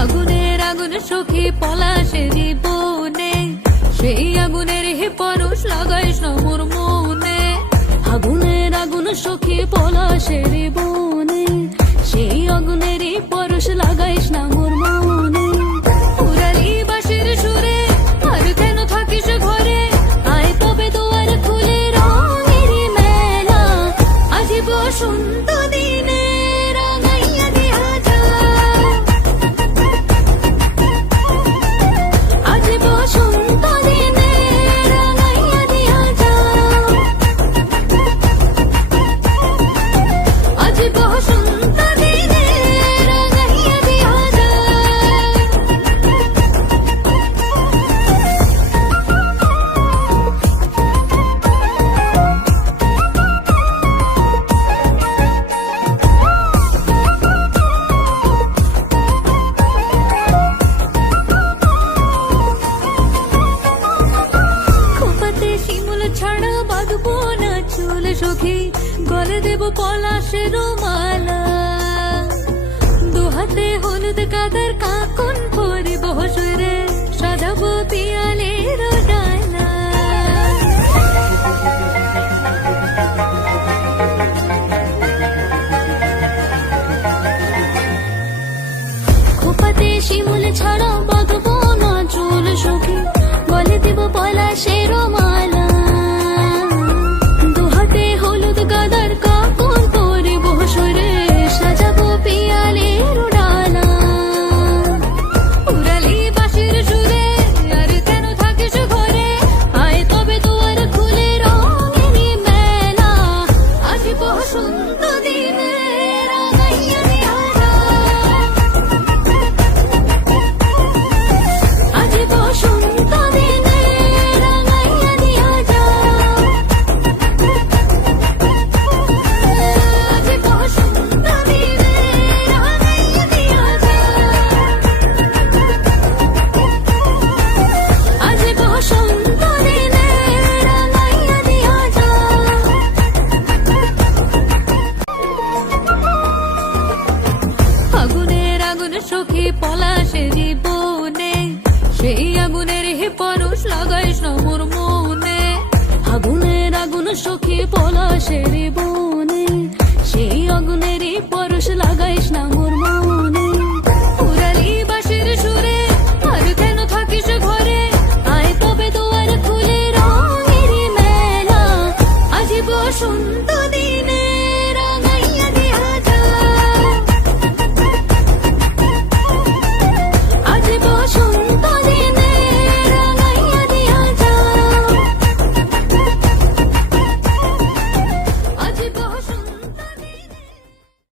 আগুনের আগুন সখী পলাশে জীবনে, সেই আগুনের হে পরশ লাগাইস না মোর মনে। আগুনের আগুন সখী পলাশে জীবনে, সেই আগুনের পরশ লাগাইস না মোর মনে। উড়ালি বাঁশির সুরে আর কেন থাকিস ঘরে, আয় তবে দুয়ার খুলে রঙের মেলা। আজি বসন্ত দিনে রাঙাইয়া দিয়া যা, আজি বসন্ত দিনে রাঙাইয়া দিয়া যা, আজি বসন্ত দিনে রাঙাইয়া দিয়া যা। খোপাতে শিমুল ছাড়া বাঁধবো না চুল সখী, গলে দেব পলাশের মালা। দুহাতে হলুদ কাদার কাকন করিব হসরে, সাজাবো পিয়ালের ডালা। খোপাতে শিমুল ছাড়া বাঁধবো না চুল সখী, গলে দেব পলাশের মালা। দুহাতে হলুদ গাদার কাকন করিব হসরে, সাজাবো পিয়ালের ডালা। উড়ালি বাঁশির সুরে আর কেন থাকিস ঘরে, আয় তবে দুয়ার খুলে রঙের মেলা। আজি বসন্ত দিনে রাঙাইয়া দিয়া যা, আজি বসন্ত দিনে রাঙাইয়া দিয়া যা, আজি বসন্ত দিনে রাঙাইয়া দিয়া যা, আজি বসন্ত দিনে রাঙাইয়া দিয়া যা। আগুনের আগুন সখী পলাশে জীবনে, সেই আগুনের হে পরশ লাগাইস না মোর মনে। আগুনের আগুন সখী পলাশে জীবনে, সেই আগুনের পরশ লাগাইস না মোর মনে। উড়ালি বাঁশির সুরে আর কেন থাকিস ঘরে, আয় তবে দুয়ার খুলে রঙের মেলা। আজি বসন্ত